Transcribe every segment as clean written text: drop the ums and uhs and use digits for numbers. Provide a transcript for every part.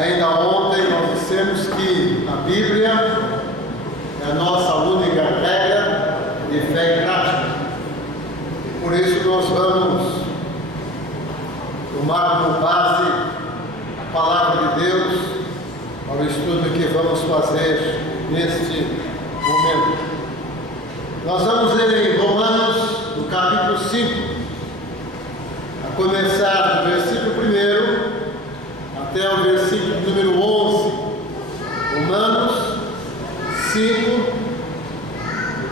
Ainda ontem nós dissemos que a Bíblia é a nossa única regra de fé e prática. E por isso nós vamos tomar como base a palavra de Deus para o estudo que vamos fazer neste momento. Nós vamos ler em Romanos, no capítulo 5, a começar do versículo 1 até o versículo número 11. Romanos 5,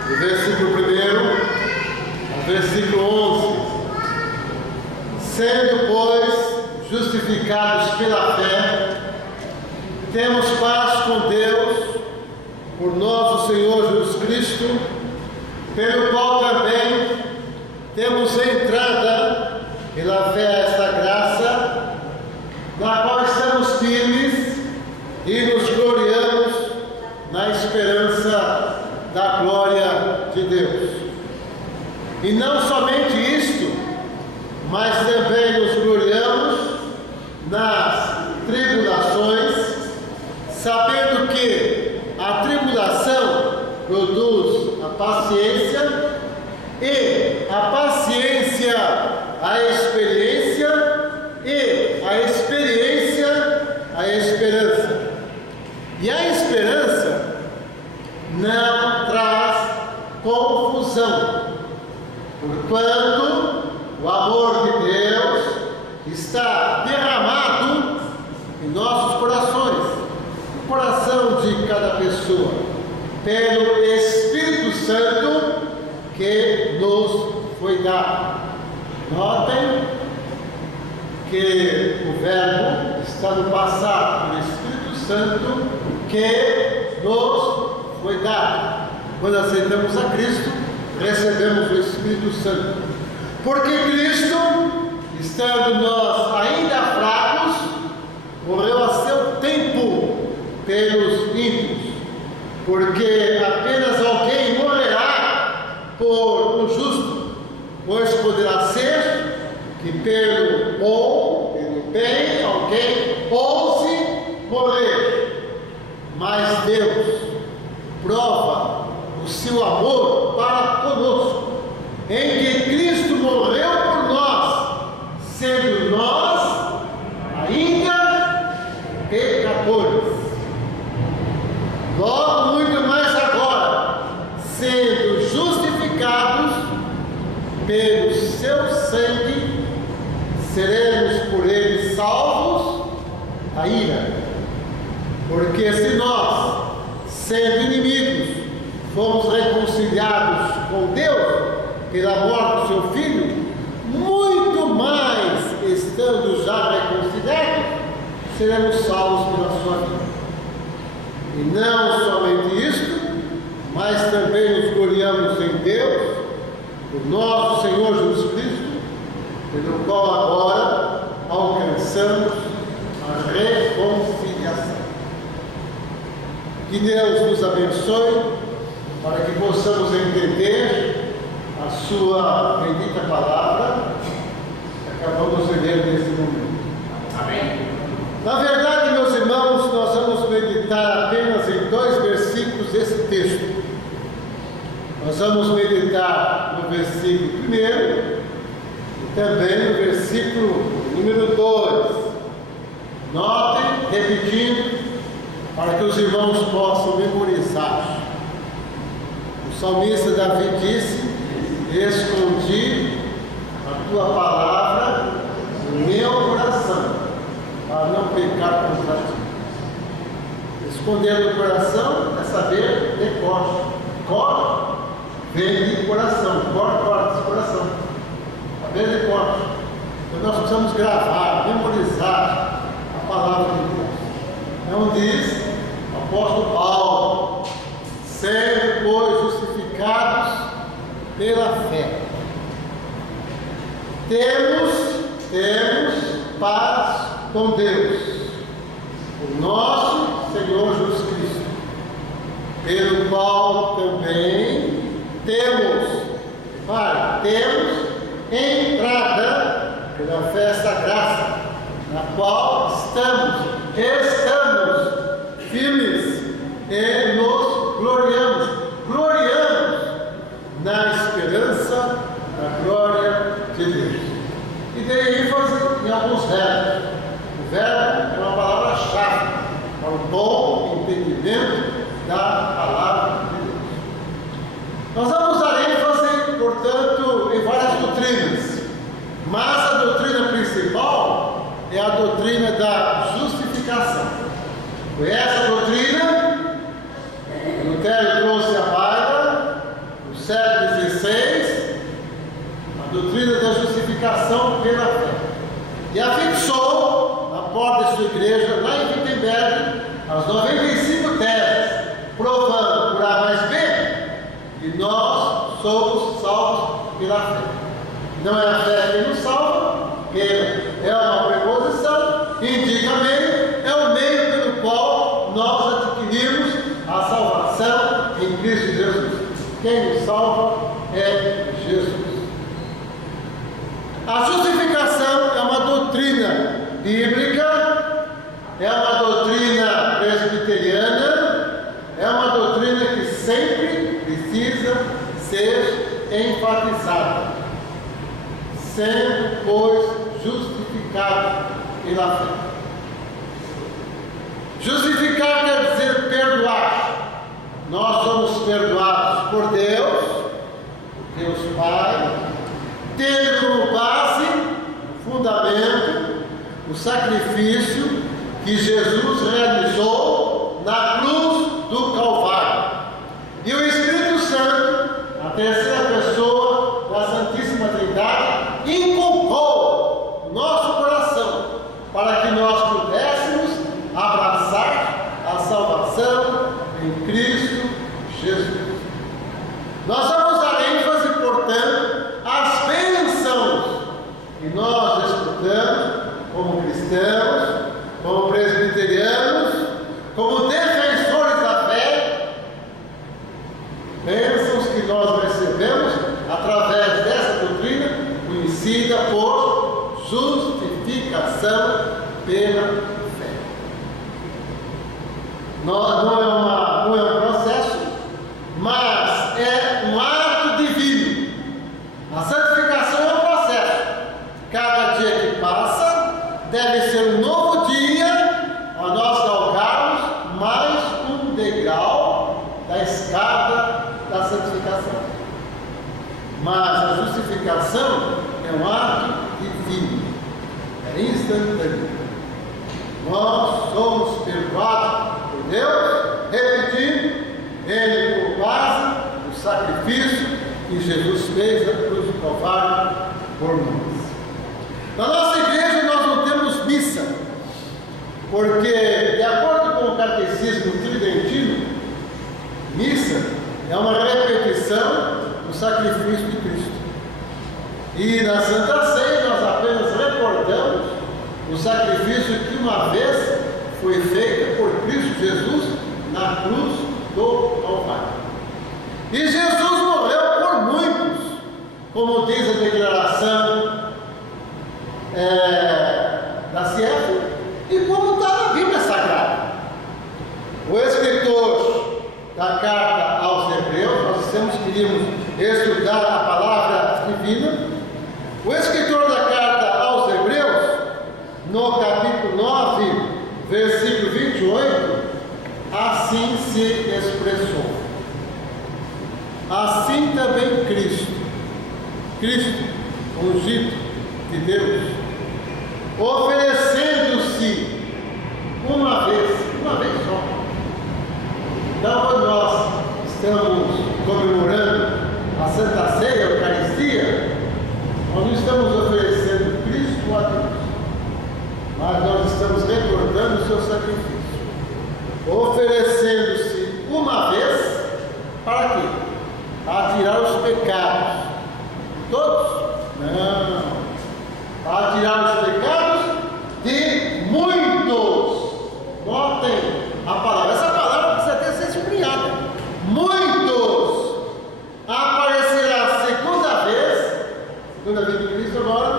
do versículo 1 ao versículo 11. Sendo, pois, justificados pela fé, temos paz com Deus, por nosso Senhor Jesus Cristo, pelo qual também temos entrada pela fé a esta graça, na qual estamos firmes e nos gloriamos na esperança da glória de Deus. E não somente isto, mas também nos gloriamos nas tribulações, sabendo que a tribulação produz a paciência, e a paciência a experiência, e a experiência a esperança. E a esperança não traz confusão, porquanto o amor de Deus está derramado em nossos corações, no coração de cada pessoa, pelo Espírito Santo que nos foi dado. Notem que o verbo está no passado, o Espírito Santo que nos foi dado. Quando aceitamos a Cristo, recebemos o Espírito Santo. Porque Cristo, estando nós ainda fracos, morreu a seu tempo pelos ímpios. Porque apenas alguém morrerá por um justo, pois poderá ser que pelo bem, alguém ouse morrer. Mas Deus prova o seu amor para conosco, em que Cristo morreu por nós, sendo nós ainda pecadores. Logo, muito mais agora, sendo justificados pelo seu sangue, seremos por ele salvos da ira. Porque se nós, sendo inimigos, fomos reconciliados com Deus pela morte do seu Filho, muito mais, estando já reconciliados, seremos salvos pela sua vida. E não somente isto, mas também nos gloriamos em Deus, o nosso Senhor Jesus Cristo, pelo qual agora alcançamos a reconciliação. Que Deus nos abençoe, para que possamos entender a sua bendita palavra que acabamos de ler nesse momento. Amém. Na verdade, meus irmãos, nós vamos meditar apenas em 2 versículos desse texto. Nós vamos meditar no versículo 1 e também no versículo número 2. Notem, repetindo, para que os irmãos possam memorizar. O salmista Davi disse: escondi a tua palavra no meu coração, para não pecar contra ti. Esconder no coração é saber decote. Cor vem de coração. Cor de coração. Saber decote. Então nós precisamos gravar, memorizar a palavra de Deus. Então diz o apóstolo Paulo: sendo, pois, justificados pela fé, temos paz com Deus, o nosso Senhor Jesus Cristo, pelo qual também temos entrada pela fé esta graça, na qual estamos estamos firmes e nos gloriamos. Gloriamos na esperança da glória de Deus. E dei ênfase em alguns verbos. O verbo é uma palavra-chave para o bom entendimento da palavra de Deus. Nós vamos dar ênfase, portanto, em várias doutrinas, mas a doutrina principal é a doutrina da justificação. Conhece a doutrina? Lutero trouxe a baila no século XVI, a doutrina da justificação pela fé, e a fixou na porta de sua igreja, lá em Wittenberg, as 95 teses, provando por A mais B que nós somos salvos pela fé. Não é a fé que nos salva, que é uma preposição, indica meio, é o meio pelo qual nós adquirimos a salvação em Cristo Jesus. Quem nos salva é Jesus. A justificação é uma doutrina bíblica, é uma doutrina presbiteriana, é uma doutrina que sempre precisa ser enfatizada. Sendo, pois, justificado pela fé. Justificar quer dizer perdoar. Nós somos perdoados por Deus, Deus Pai, tendo como base, fundamento, o sacrifício que Jesus realizou na cruz do Calvário. E o Espírito Santo, a terceira pessoa da Santíssima Trindade, inculcou o nosso coração para que nós pudéssemos abraçar a salvação em Cristo Jesus. Nós vamos dar ênfase, portanto, às bênçãos que nós escutamos como cristãos, como presbiterianos, como defensores da fé, bênçãos que nós recebemos através dessa doutrina conhecida por justificação pela fé. Não é um processo, mas é um ato divino. A santificação é um processo. Cada dia que passa deve ser um novo dia a nós galgarmos mais um degrau da escada da santificação. Mas a justificação é um ato divino, é instantâneo. Nós somos perdoados por Deus, repetindo, ele por base do sacrifício que Jesus fez na cruz do Calvário por nós. Na nossa igreja nós não temos missa, porque, de acordo com o catecismo tridentino, missa é uma repetição do sacrifício de Cristo. E na Santa Ceia nós apenas recordamos o sacrifício que uma vez foi feito por Cristo Jesus na cruz do Calvário. E Jesus morreu por muitos, como diz a declaração da CIEF, e como está na Bíblia Sagrada. O escritor da carta aos Hebreus, nós dissemos que iríamos estudar a palavra divina. O escritor da carta aos Hebreus, no capítulo 9, versículo 28, assim se expressou. Assim também Cristo, ungido de Deus, oferecendo-se uma vez só. Então, quando nós estamos comemorando a Santa Ceia, a Eucaristia, nós não estamos oferecendo Cristo a Deus, mas nós estamos recordando o seu sacrifício. Oferecendo-se uma vez, para quê? Para tirar os pecados. Todos? Não. Para tirar os pecados de muitos. Notem a palavra. Essa palavra precisa até ser sublinhada. Muitos. Aparecerá a segunda vez de Cristo agora,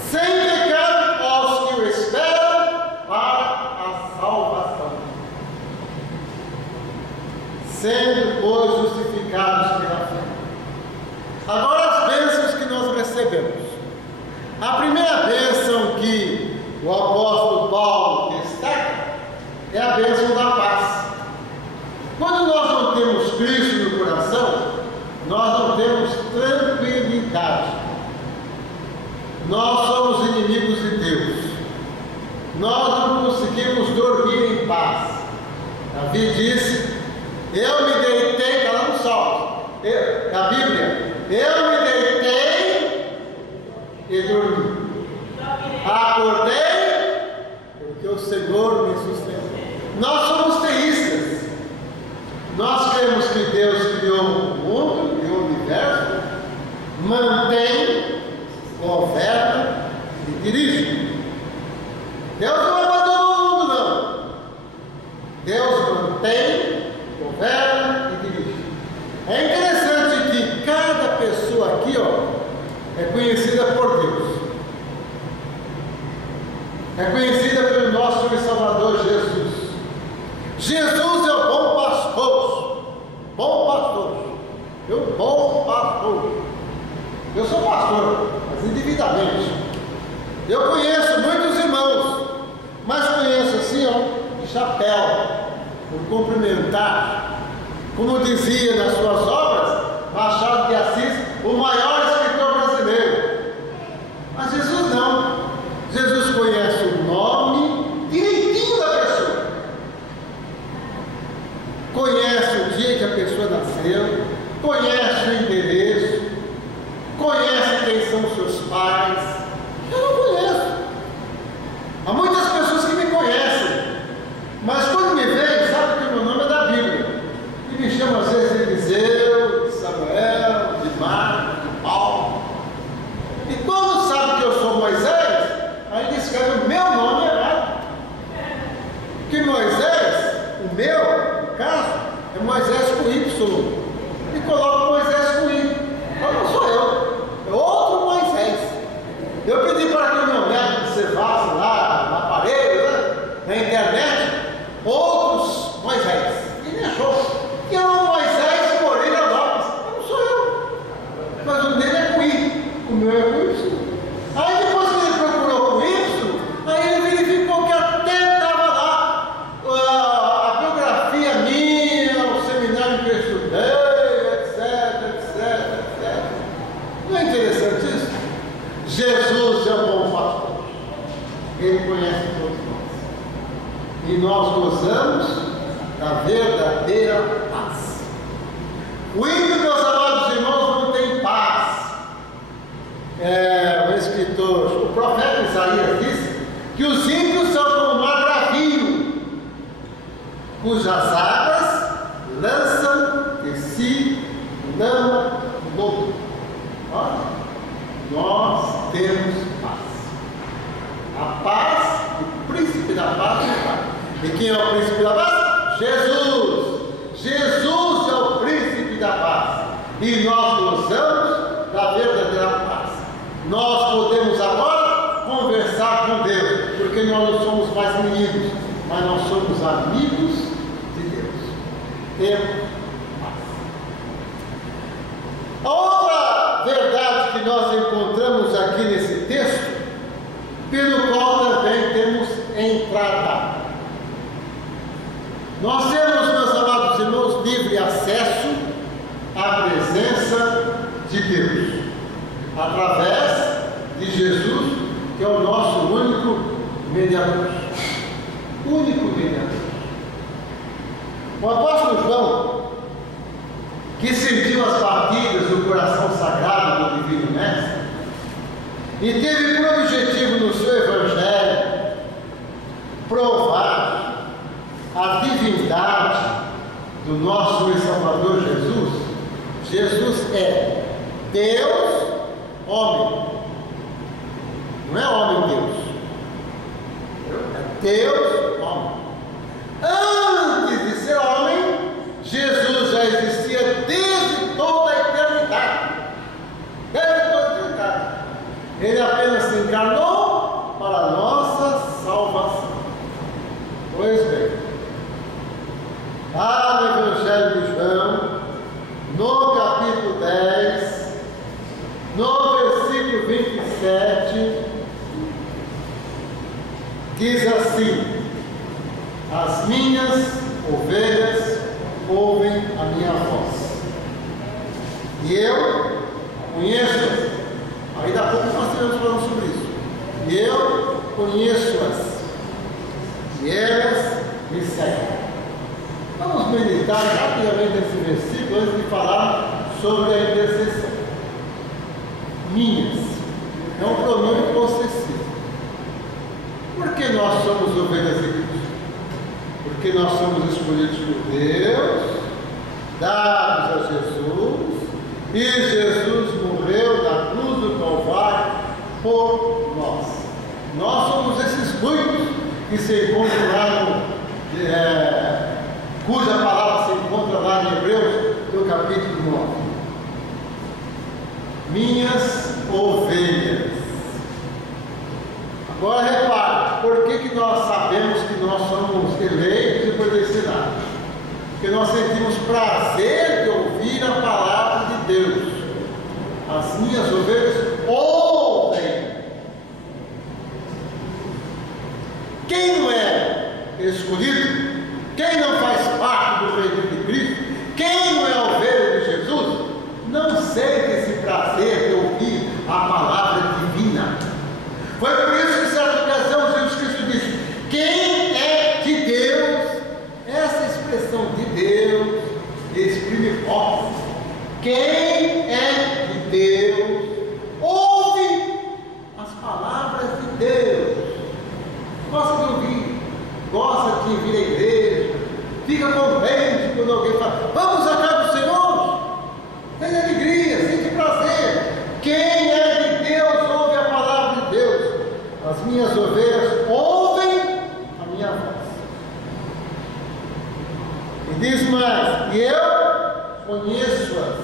sem pecado aos que o esperam para a sendo, pois, justificados pela fé. Agora, as bênçãos que nós recebemos. A primeira bênção que o apóstolo Paulo destaca é a bênção da paz. Quando nós não temos Cristo no coração, nós não temos tranquilidade. Nós somos inimigos de Deus. Nós não conseguimos dormir em paz. Davi disse: eu me deitei, está lá no Salmo, na Bíblia, eu me deitei e dormi. Acordei porque o Senhor me sustentou. Nós somos teístas. Nós cremos que Deus criou o mundo e o universo, mantém, governa e dirige. Deus não abandonou o mundo, não. Deus mantém, governa e dirige. É interessante que cada pessoa aqui, é conhecida por Deus. É conhecida pelo nosso Senhor e Salvador Jesus. Jesus é o bom pastor. Bom pastor. Eu, bom pastor. Eu sou pastor, mas indevidamente. Eu conheço muitos irmãos, mas conheço assim, de chapéu, por cumprimentar. Como dizia nas suas obras, Machado de Assis, o maior escritor brasileiro. Mas Jesus não. Jesus conhece o nome direitinho da pessoa. Conhece o dia que a pessoa nasceu, conhece o endereço, conhece quem são seus pais. Eu não conheço. Há muitas pessoas que me conhecem, mas quando me veem, sabem que o meu nome é da Bíblia. E me chamam às vezes de Eliseu, de Samuel, de Marco, de Paulo. E quando sabem que eu sou Moisés, aí eles escrevem o meu nome errado. Que Moisés, o meu, no caso, é Moisés com Y. E coloco Moisés com I. Mas não sou eu, é outro Moisés. Eu pedi para que o meu neto observasse lá no aparelho, na internet, outros Moisés. E ele achou que era o Moisés Moreira Lopes. Mas não sou eu. Mas o dele é com I, o meu é com Y. Aí depois que ele procurou com Y, aí ele verificou que até estava lá a biografia minha, o seminário que eu estudei, etc. Não é interessante isso? Jesus é o bom pastor. Ele conhece todos nós. E nós gozamos da verdadeira paz. O ímpio, meus amados irmãos, não tem paz. O escritor, o profeta Isaías disse que os ímpios são como um mar bravio, cujas águas lançam de si lama e lodo. Olha, nós temos paz. A paz, o príncipe da paz é o Pai. E quem é o príncipe da paz? Jesus. Jesus é o príncipe da paz. E nós gozamos da verdadeira paz. Nós podemos agora conversar com Deus, porque nós não somos mais inimigos, mas nós somos amigos de Deus. Temos paz. A outra verdade que nós encontramos aqui nesse texto, pelo qual também temos entrada. Nós temos, meus amados irmãos, livre acesso à presença de Deus, através de Jesus, que é o nosso único mediador. Único mediador. O apóstolo João, que sentiu as batidas do coração sagrado do Divino Mestre, e teve por objetivo no seu Evangelho provar a divindade do nosso Senhor e Salvador Jesus. Jesus é Deus, homem. Não é homem Deus. É Deus, homem. Antes de ser homem, Jesus já existia desde toda a eternidade. Desde toda a eternidade. Ele apenas se encarnou para a nossa salvação. Pois bem, lá no Evangelho de João, as minhas ovelhas ouvem a minha voz. E eu conheço-as. Aí daqui a pouco nós estaremos falando sobre isso. E eu conheço-as. E elas me seguem. Vamos meditar rapidamente nesse versículo antes de falar sobre a intercessão. Minhas. É um pronome possessivo. Por que nós somos ovelhas de Cristo? Porque nós somos escolhidos por Deus, dados a Jesus, e Jesus morreu na cruz do Calvário por nós. Nós somos esses muitos que se encontram lá cuja palavra se encontra lá em Hebreus, no capítulo 9. Minhas ovelhas. Agora repare, por que nós sabemos que nós somos eleitos e predestinados? Porque nós sentimos prazer de ouvir a palavra de Deus. As minhas ovelhas ouvem. Quem não é escolhido, quem não faz parte do reino de Cristo, quem não é ovelha de Jesus, não sente esse prazer de ouvir a palavra divina. Foi por isso que, em certa ocasião, Jesus Cristo disse: quem é de Deus? Essa expressão de Deus exprime força. Quem é de Deus ouve as palavras de Deus. Gosta de ouvir, gosta de vir à igreja, fica contente quando alguém fala: vamos à casa do Senhor. Tem alegria, sente prazer. Quem é de Deus ouve a palavra de Deus. As minhas ovelhas ouvem a minha voz. E diz mais: e eu conheço-as,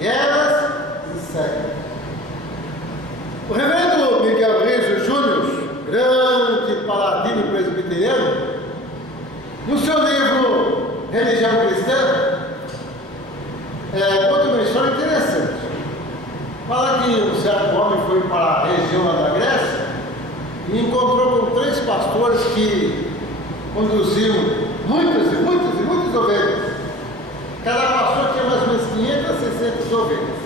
e elas me seguem. O reverendo Miguel Reis Júnior, grande paladino presbiteriano, no seu livro Religião Cristã, conta uma história interessante. Fala que um certo homem foi para a região lá da Grécia e encontrou com 3 pastores que conduziam muitas ovelhas. Cada pastor tinha mais ou menos 500 a 600 ovelhas.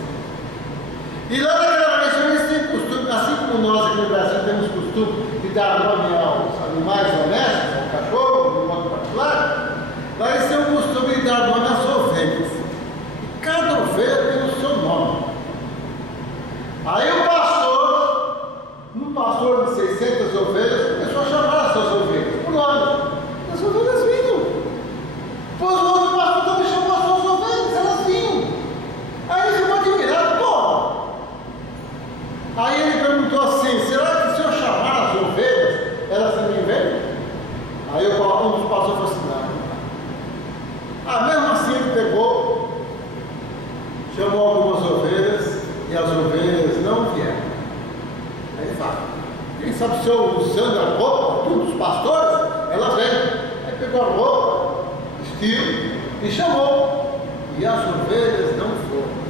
E lá naquela região eles têm costume, assim como nós aqui no Brasil temos costume de dar nome aos animais domésticos, ao cachorro, de modo particular, lá eles têm o costume de dar nome às ovelhas. E cada ovelha tem o seu nome. Aí o pastor, um pastor de 600 ovelhas, começou a chamar as suas ovelhas por nome. As ovelhas vinham. Pois o outro pastor também chamou as suas ovelhas, elas vinham. Aí ele ficou admirado: pô. Aí ele perguntou assim: será que se eu chamar as ovelhas, elas também vêm? Aí um dos pastores falou assim: não. Mesmo assim ele pegou, chamou algumas ovelhas, e as ovelhas não vieram. Aí ele fala: quem sabe se eu usando a roupa dos pastores, elas vêm. Aí pegou a roupa, vestiu e chamou, e as ovelhas não foram.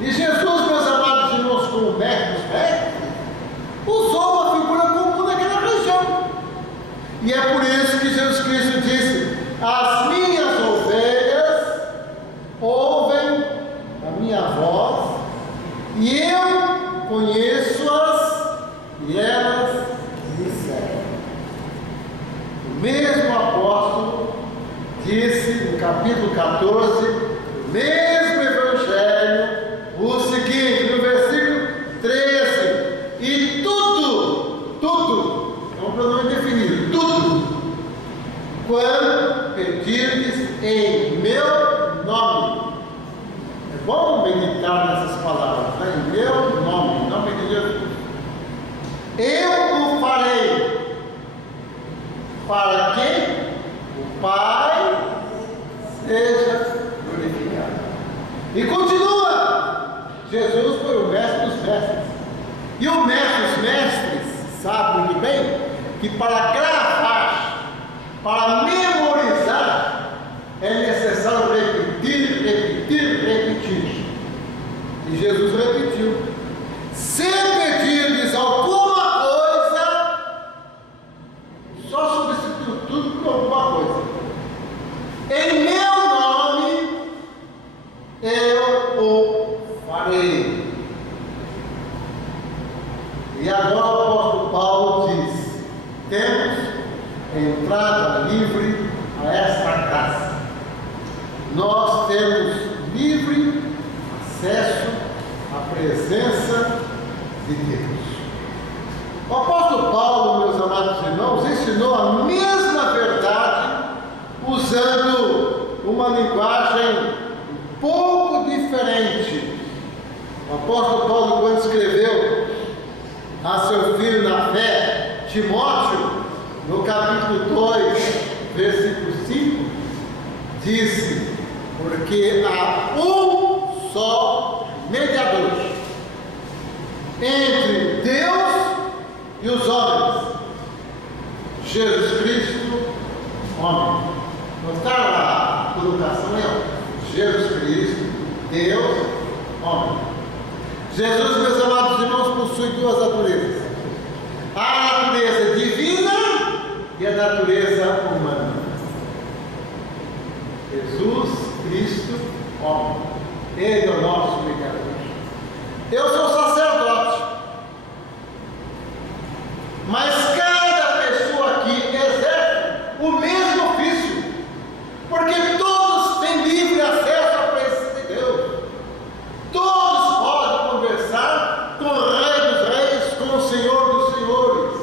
E Jesus, meus amados irmãos, como mestre dos mestres, usou uma figura comum naquela região. E é por isso que Jesus Cristo disse: as minhas ovelhas ouvem a minha voz, e eu conheço-as, e elas me seguem. O mesmo apóstolo disse no capítulo 14, do mesmo evangelho, o seguinte, no versículo 13: e tudo, é um pronome definido, tudo, quando pedirdes em meu nome. É bom meditar nessas palavras, né? Em meu nome, não de Jesus. Eu o farei, para que o Pai seja glorificado. E continua: Jesus foi o mestre dos mestres. E o mestre dos mestres sabe muito bem que para gravar, para memorizar, é necessário repetir. E Jesus repetiu: se pedirdes alguma coisa, só substitui tudo tudo por alguma coisa. Em meu nome eu o farei. E agora o apóstolo Paulo diz: temos entrada livre a esta graça. Nós temos livre acesso à presença de Deus. O apóstolo Paulo, meus amados irmãos, ensinou a mesma verdade usando uma linguagem um pouco diferente. O apóstolo Paulo, quando escreveu a seu filho na fé, Timóteo, no capítulo 2, versículo 5, disse: porque há um só mediador entre Deus e os homens, Jesus Cristo, homem. Notaram a colocação aí? Jesus Cristo, Deus, homem. Jesus, meus amados irmãos, possui duas naturezas: a natureza divina e a natureza humana. Jesus Cristo, homem. Ele é o nosso mediador. Eu sou sacerdote, mas cada pessoa aqui exerce o mesmo ofício, porque todos têm livre acesso à presença de Deus. Todos podem conversar com o Rei dos Reis, com o Senhor dos Senhores.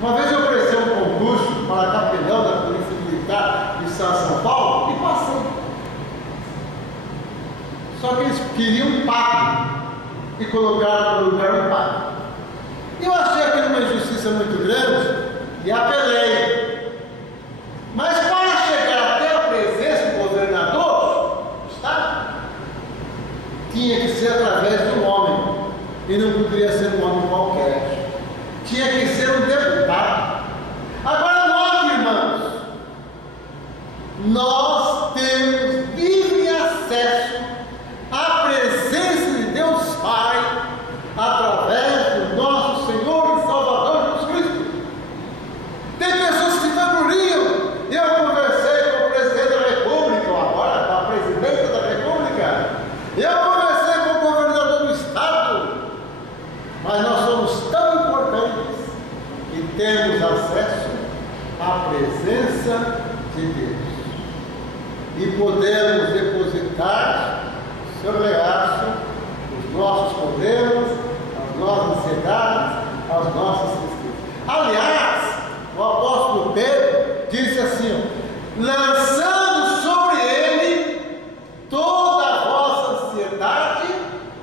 Uma vez eu prestei um concurso para capelão da Polícia Militar de São Paulo e passei. Só que eles queriam um padre e colocaram no lugar um padre. Eu achei aquilo uma injustiça muito grande e apelei. Mas para chegar até a presença do governador do estado, tinha que ser através de um homem, e não poderia ser um homem qualquer. Tinha que ser um deputado. Agora nós, irmãos, nós temos livre acesso à presença de Deus Pai através do nosso Senhor e Salvador Jesus Cristo. Tem pessoas que se vangloriam. Eu conversei com o presidente da República, ou agora com a presidenta da República. Eu conversei com o governador do estado. Mas nós somos tão importantes que temos acesso à presença de Deus e podemos depositar seu reaço os nossos problemas, as nossas ansiedades, as nossas tristezas. Aliás, o apóstolo Pedro disse assim: lançando sobre ele toda a vossa ansiedade,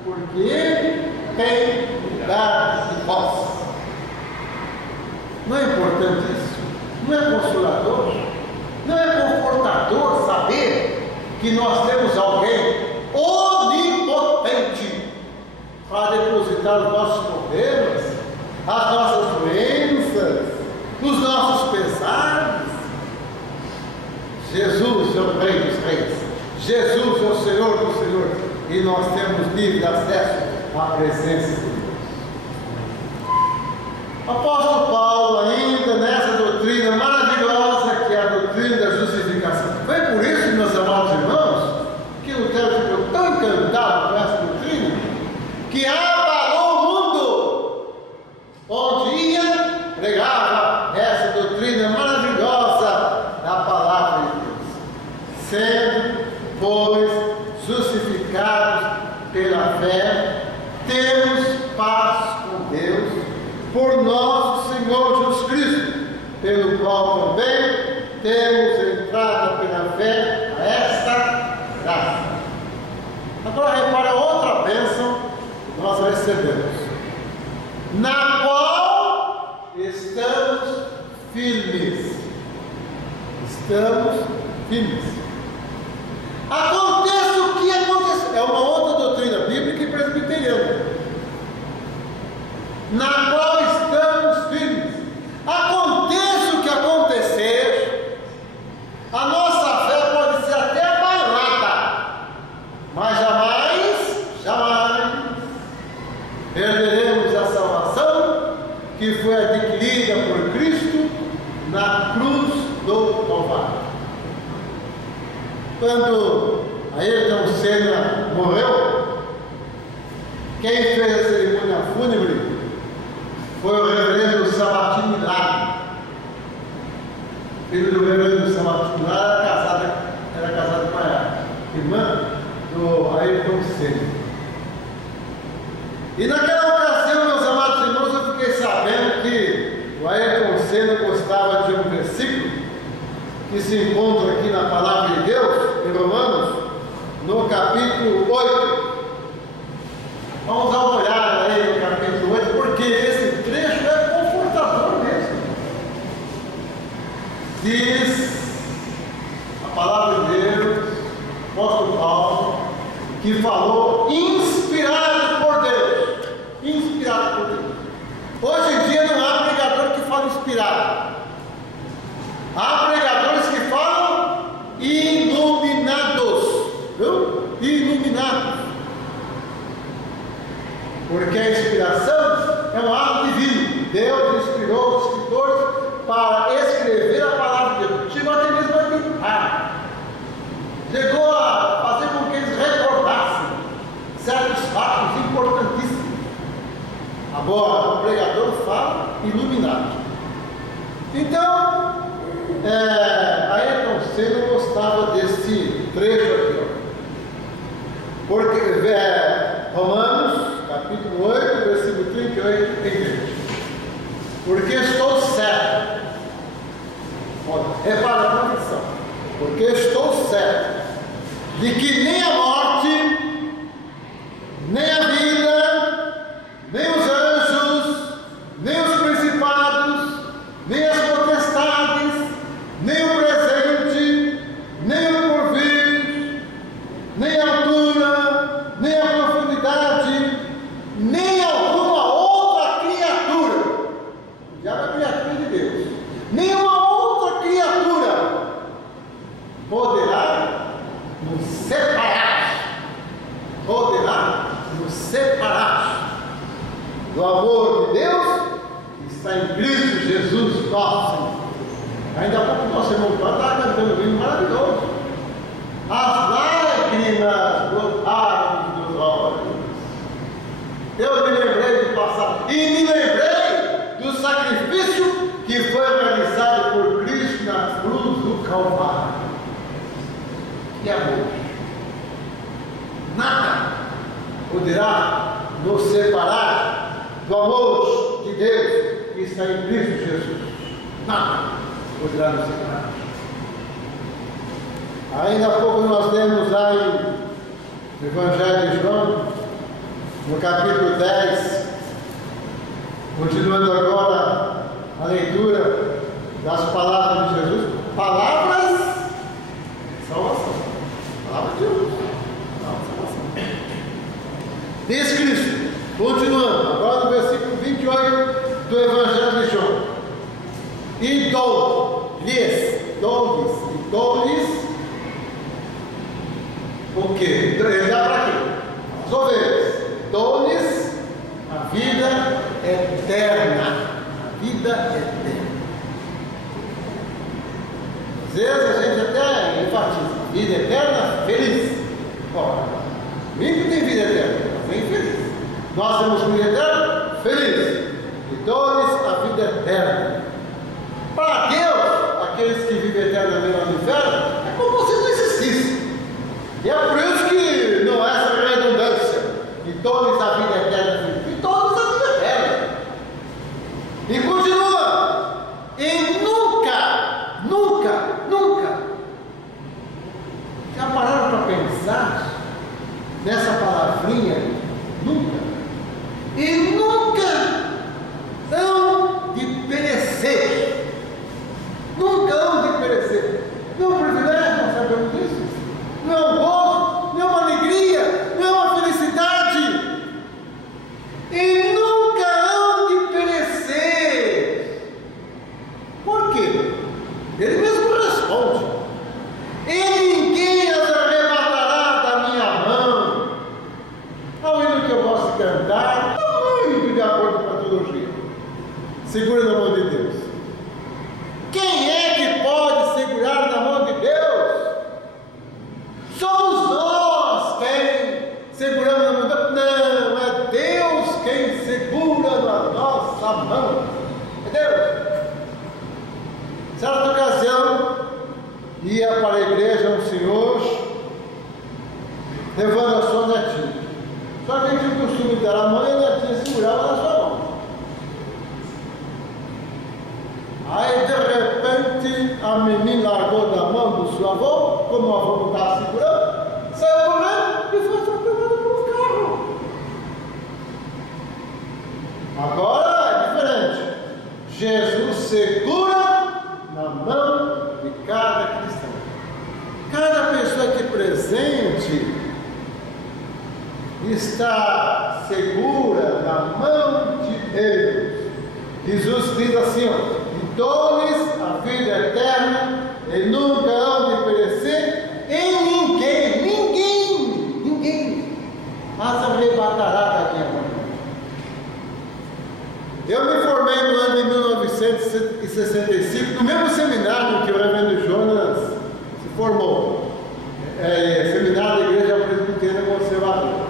porque ele tem cuidado de vós. Não é importante isso? Não é consolador? Não é confortador saber que nós temos alguém onipotente para depositar os nossos problemas, as nossas doenças, os nossos pesares? Jesus é o Rei dos Reis, Jesus é o Senhor dos Senhores, e nós temos livre acesso à presença de Deus. Apóstolo Paulo, ainda nessa doutrina maravilhosa que é a doutrina da justificação. Foi por isso, meus amados irmãos, que Lutero ficou tão encantado com essa doutrina, que abalou o mundo. Onde ia, pregava essa doutrina maravilhosa da palavra de Deus. Sendo, pois, justificados pela fé, temos paz com Deus, por nosso Senhor Jesus Cristo, pelo qual também temos entrada pela fé a esta graça. Agora repare outra bênção que nós recebemos, na qual estamos firmes. Estamos firmes. Aconteça o que acontecer. É uma outra doutrina bíblica e presbiteriana, na qual estamos firmes. Aconteça o que acontecer, a nossa fé pode ser até abalada, mas jamais perderemos a salvação que foi adquirida por Cristo na na cruz do Calvário. Quando Ayrton Senna morreu, quem fez a cerimônia fúnebre foi o reverendo Sabatini Lara. Filho do reverendo Sabatini Lara era casado com a irmã do Ayrton Senna. E naquela ocasião, meus amados irmãos, eu fiquei sabendo que o Ayrton Senna gostava de um versículo que se encontra aqui na Palavra de Deus, em Romanos, no capítulo 8. Vamos dar uma olhada aí no capítulo 8, porque esse trecho é confortador mesmo. Diz a Palavra de Deus, o apóstolo Paulo, que falou inspirado por Deus. Inspirado por Deus. Hoje em dia não há pregador que fala inspirado. Há pregadores que falam iluminados. Viu? Iluminados. Porque a inspiração é um ato divino. Deus inspirou os escritores para escrever a palavra de Deus. Chegou até mesmo a ditar. Chegou a fazer com que eles recordassem certos fatos importantíssimos. Agora, o pregador fala iluminado. Então, Ayrton Senna gostava desse trecho aqui, ó. Porque Romanos, capítulo 8, versículo 38 em diante. Porque estou certo. Olha, repara a condição. Porque estou certo de que nem a morte, nem a vida, nem os anjos, nem os principados, nem as potestades, nem o presente, nem o porvir, nem a altura, nem a profundidade, nem alguma outra criatura, o diabo é a criatura de Deus, nenhuma outra criatura poderá nos separar do amor de Deus que está em Cristo Jesus nosso Senhor. Ainda há pouco nosso irmão estava cantando um hino maravilhoso. As lágrimas brotaram dos olhos. Eu me lembrei do passado e me lembrei do sacrifício que foi realizado por Cristo na cruz do Calvário. Que amor! Nada poderá nos separar do amor de Deus que está em Cristo Jesus. Nada poderá nos separar. Ainda há pouco nós temos lá no Evangelho de João, no capítulo 10, continuando agora a leitura das palavras de Jesus, palavras de salvação, palavras de Jesus, palavras de salvação. Diz Cristo, continuando, agora no versículo 28 do Evangelho de João: e dou-lhes o que? Ele dá para quê? As ovelhas. Dou-lhes a vida eterna. A vida eterna. Às vezes a gente até enfatiza: vida eterna, feliz. Ora, comigo tem vida eterna, bem feliz. Nós temos vida eterna, feliz. E dou-lhes a vida eterna. Para Deus, aqueles que vivem eternamente lá no inferno, é como se não existisse. E é por isso que não há essa redundância. E dou-lhes a vida eterna, e dou-lhes a vida eterna. E continua. E nunca. Já pararam para pensar nessa palavrinha? Nunca. E nunca hão de perecer. Nunca hão de perecer. Não é um privilégio, nós sabemos disso. Não é um gozo, não é uma alegria, não é uma felicidade. E nunca hão de perecer. Por quê? Ele mesmo responde: e ninguém as arrebatará da minha mão. Ao hino que eu gosto de cantar, muito de acordo com a teologia. Segura na mão de Deus. Quem ocasião, ia para a igreja um senhor levando a sua netinha. Só que ele tinha o costume de dar a mãe e a netinha segurava na sua mão. Aí de repente a menina largou da mão do seu avô, como o avô não estava segurando, saiu correndo e foi atropelada por um carro. Agora é diferente. Jesus segura na mão de cada cristão. Cada pessoa aqui presente está segura na mão de Deus. Jesus diz assim, ó: dou-lhes a vida eterna, e nunca hão de perecer, e ninguém as arrebatará da minha mão. Eu me formei no ano de 1965, no mesmo seminário que o reverendo Jonas se formou, seminário da Igreja Presbiteriana Conservadora.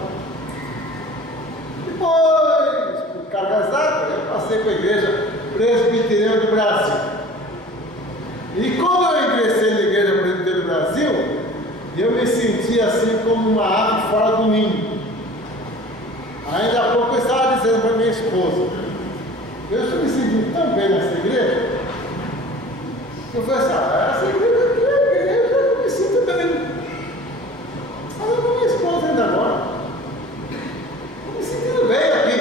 Depois, por cargas d'água, eu passei para a Igreja Presbiteriana do Brasil. E quando eu ingressei na Igreja Presbiteriana do Brasil, eu me senti assim como uma ave fora do ninho. Ainda há pouco eu estava dizendo para minha esposa: eu estou me sentindo tão bem nessa igreja. Eu falei assim: essa igreja aqui é igreja, eu me sinto bem. Falei com minha esposa ainda agora: estou me sentindo bem aqui.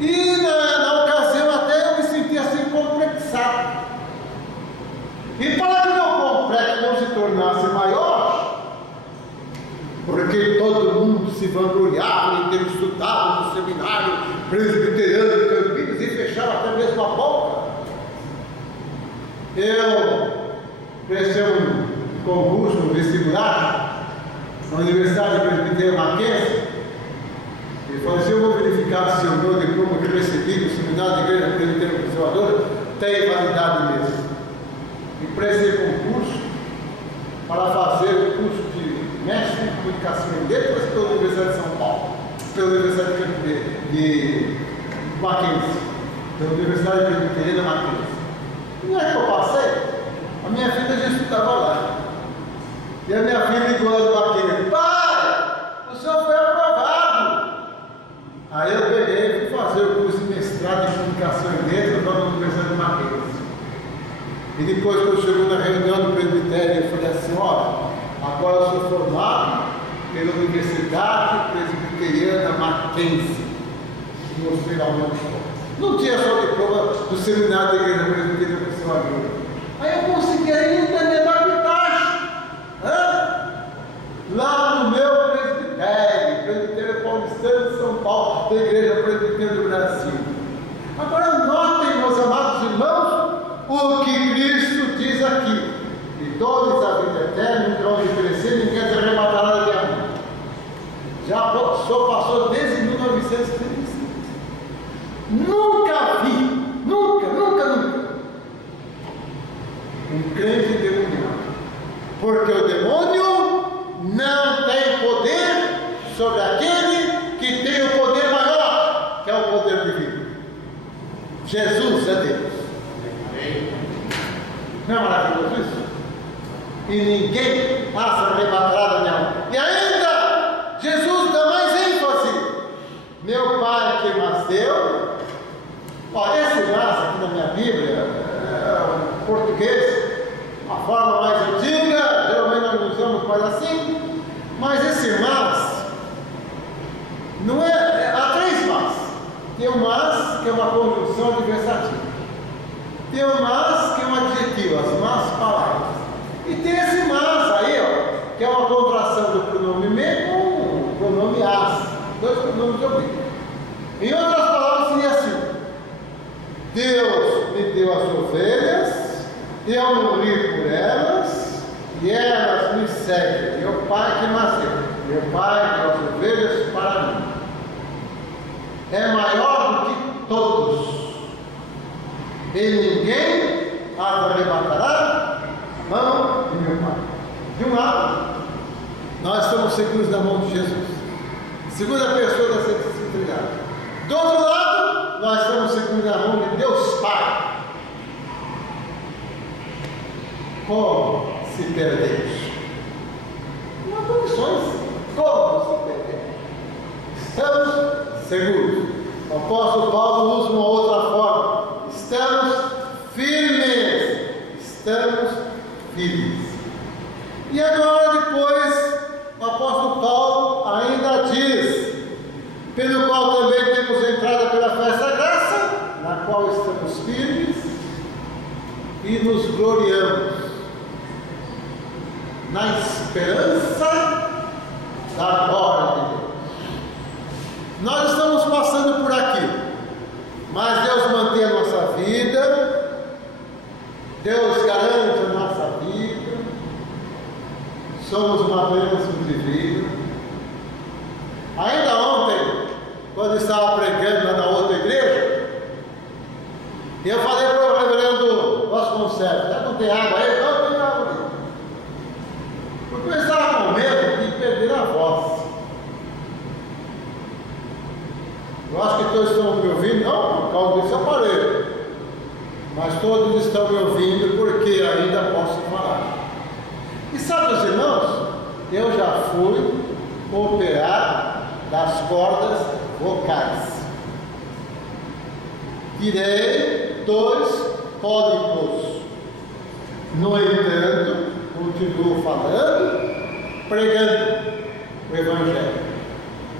E na ocasião até eu me senti assim complexado. E para que meu complexo não se tornasse maior, porque todo mundo se vangloriava em ter estudado no seminário presbiteriano de Campinas e fechava até mesmo a boca, eu prestei um concurso no vestibular na Universidade Presbiteriana Mackenzie e falei assim: eu vou verificar se o meu diploma que eu recebi no seminário da Igreja Presbiteriana Conservadora tem validade mesmo. E prestei concurso para fazer o curso de mestre em comunicação em letras pela Universidade de São Paulo, pela Universidade de Mackenzie, pela Universidade Presbiteriana Mackenzie. E não é que eu passei? A minha filha já estudava lá. E a minha filha ligou lá do Mackenzie: pai, o senhor foi aprovado. Aí eu peguei e fui fazer o curso de mestrado em comunicação em letras lá na Universidade de Mackenzie. E depois, quando chegou na reunião do presbitério, eu falei assim: olha, agora eu sou formado pela Universidade Presbiteriana Mackenzie. E mostrei lá o meu diploma. Não tinha só o diploma do seminário da Igreja Presbiteriana Conservadora. Aí eu consegui ainda me adaptar. Lá no meu presbitério paulistano de São Paulo, da Igreja Presbiteriana do Brasil. Agora notem, meus amados irmãos, o que Cristo diz aqui: e dou-lhes a vida eterna, nunca hão de perecer, ninguém se arrebatará da minha mão. Já passou desde 1935. Nunca vi, nunca um crente endemoniado, porque o demônio não tem poder sobre aquele que tem o poder maior, que é o poder divino. Jesus é Deus. Não é maravilhoso isso? E ninguém passa arrebatará da minha mão. E ainda, Jesus dá mais ênfase: meu Pai que mas deu. Ó, esse mas aqui na minha Bíblia, é português, a forma mais antiga, geralmente nós usamos mais assim, mas esse mas não há três mas. Tem o mas, que é uma conjunção adversativa. Tem o mas, que é um adjetivo, as más palavras. E tem esse mas aí, ó, que é uma contração do pronome me com o pronome as. Dois pronomes oblíquos. Em outras palavras, seria assim: Deus me deu as ovelhas, eu morri por elas, e elas me seguem. Meu Pai que mas deu. Meu Pai deu as ovelhas para mim. É maior do que todos. E ninguém as arrebatará da mão de meu Pai. De um lado, nós estamos seguros na mão de Jesus, segunda pessoa da Santíssima Trindade. Do outro lado, nós estamos seguros na mão de Deus Pai. como se perder? Não há condições. Como se perder? Estamos seguros. O apóstolo Paulo usa uma outra forma. Estamos firmes. Estamos firmes. E agora depois, o apóstolo Paulo ainda diz, pelo qual também temos entrada pela fé essa graça, na qual estamos firmes e nos gloriamos, na esperança da glória de Deus. Nós estamos passando por aqui, mas Deus mantém a nossa vida, Deus garante a nossa vida, somos uma bênção de vida. Ainda ontem, quando estava pregando lá na outra igreja, eu falei para o reverendo Vasconcelos: não tem água aí? Não tem água aí. Porque eu estava com medo de perder a voz. Eu acho que todos estão me ouvindo, não por causa desse aparelho, mas todos estão me ouvindo porque ainda posso falar. E sabe, os irmãos, eu já fui operar das cordas vocais. Tirei 2 pólipos. No entanto, continuo falando, pregando o Evangelho.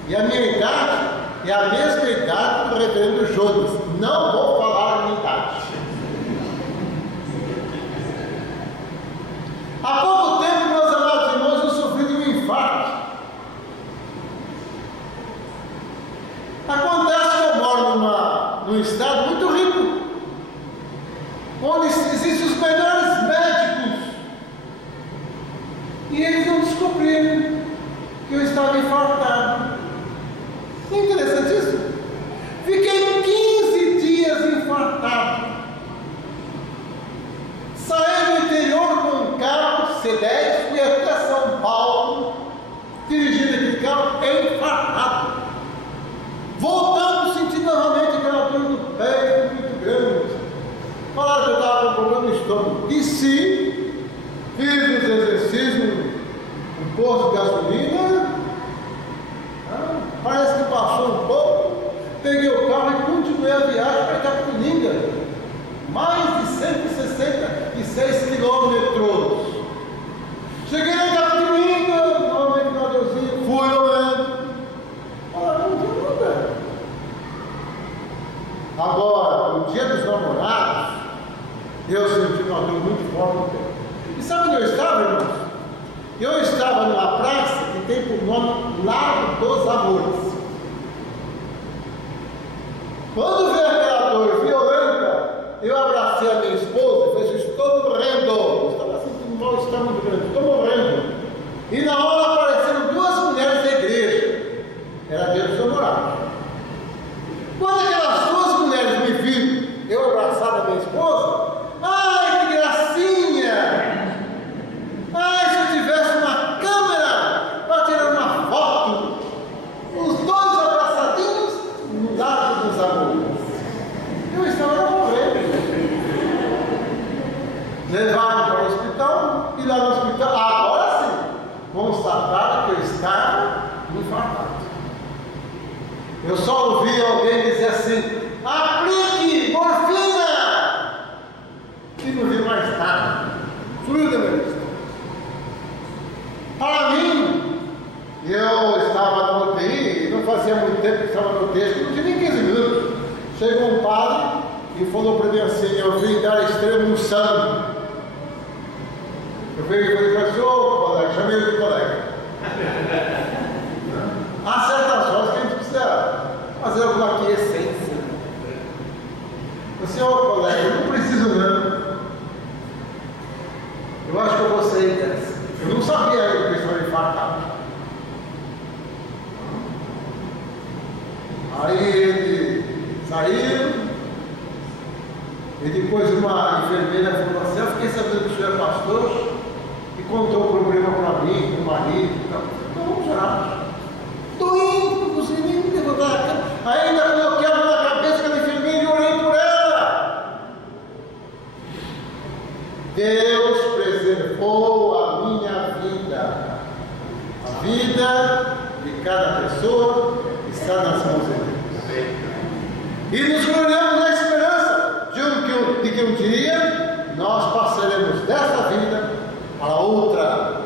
E a minha idade é a mesma idade do reverendo Jonas. Não vou falar a minha idade. Há pouco tempo, meus amados irmãos, eu sofri de um infarto. Acontece que eu moro num estado muito rico, onde existem os melhores médicos, e eles não descobriram que eu estava infartado. Não é interessante isso? Fiquei 15 dias infartado. Saí do interior com um carro C10, fui até São Paulo, dirigindo aquele carro infartado. Voltando, sentindo novamente aquela dor no peito muito grande. Falaram que eu estava com problema no estômago. Desci, fiz os exercícios no posto de gasolina. Parece que passou um pouco. Peguei o carro e continuei a viagem para Itapetininga. Mais de 166 quilômetros. Cheguei na Itapetininga, novamente uma dorzinha, fui olhando. Olha, não tinha nada. Agora, no dia dos namorados, eu senti uma dor muito forte no pé. E sabe onde eu estava, irmãos? Eu estava numa praça que tem por nome Lago dos Amores. Quando veio aquela dor violenta, eu abracei a minha esposa e falei: estou morrendo. Eu estava sentindo um mal-estar muito grande, estou morrendo. E na hora apareceram 2 mulheres da igreja. Era dia dos namorados. Quando aquelas 2 mulheres me viram, eu abraçado a minha esposa: ai, que gracinha! Ai, se eu tivesse uma câmera para tirar uma foto, os 2 abraçadinhos no Lago dos Amores. Eu estava morrendo. Levaram para o hospital, e lá no hospital, agora sim, constataram que eu estava infartado. Eu só ouvi alguém dizer assim: aplique morfina! E não vi mais nada. Fluiu da minha vista. Para mim, eu estava no UTI, não fazia muito tempo que estava no texto, não tinha nem 15 minutos. Chegou um padre e falou para mim assim: eu vim dar extremo no sangue. Eu veio e falei para ele: ô colega, chamei ele de colega. Há certas horas que a gente precisa fazer alguma aquiescência. Você: ô colega, eu não preciso não. Eu acho que eu vou sair dessa. Eu não sabia ainda que eu estava infartado. Aí ele saiu, e depois uma enfermeira falou assim: eu fiquei sabendo que o senhor é pastor, e contou o problema para mim, para o marido e tal. Então vamos orar. Estou indo, não consegui nem me levantar a cama. Ainda coloquei a mão na cabeça daquela enfermeira e orei por ela. Deus precisa preservou a minha vida. A vida de cada pessoa está nas mãos de Deus. E nos gloriamos na esperança de que um dia nós passaremos dessa vida a outra.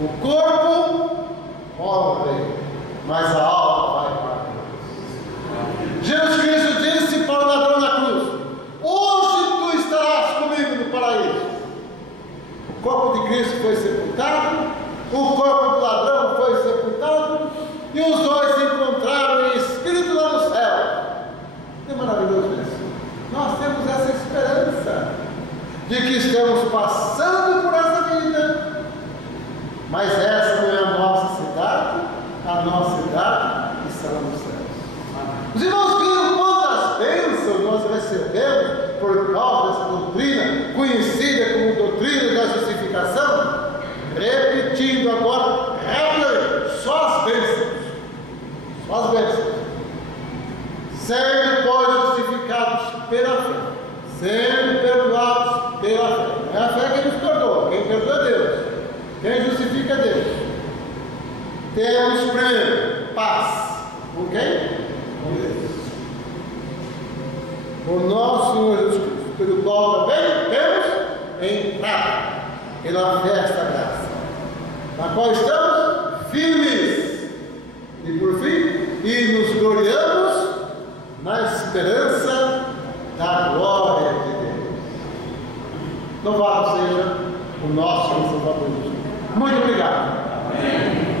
O corpo morre, mas a alma vai para Deus. Jesus Cristo disse para o ladrão na cruz: hoje tu estarás comigo no paraíso. O corpo de Cristo foi sepultado, o corpo do ladrão foi sepultado, e os dois se encontraram em espírito lá no céu. É maravilhoso isso. Nós temos essa esperança de que estamos passando por essa vida, mas essa não é a nossa cidade está lá nos céus. Os irmãos viram quantas bênçãos nós recebemos por causa dessa doutrina, conhecida como doutrina da justificação? Repetindo agora, só as bênçãos. Só as bênçãos. Sendo, pois, justificados pela fé, sendo perdoados pela fé. Não é a fé que nos perdoa, quem perdoa é Deus, quem justifica é Deus. Temos primeiro paz. Com quem? Com Deus. O nosso Senhor Jesus Cristo, pelo qual também temos entrada pela fé esta graça, na qual estamos firmes. E por fim, e nos gloriamos na esperança da glória de Deus. Louvado seja o nosso Salvador. Muito obrigado. Amém.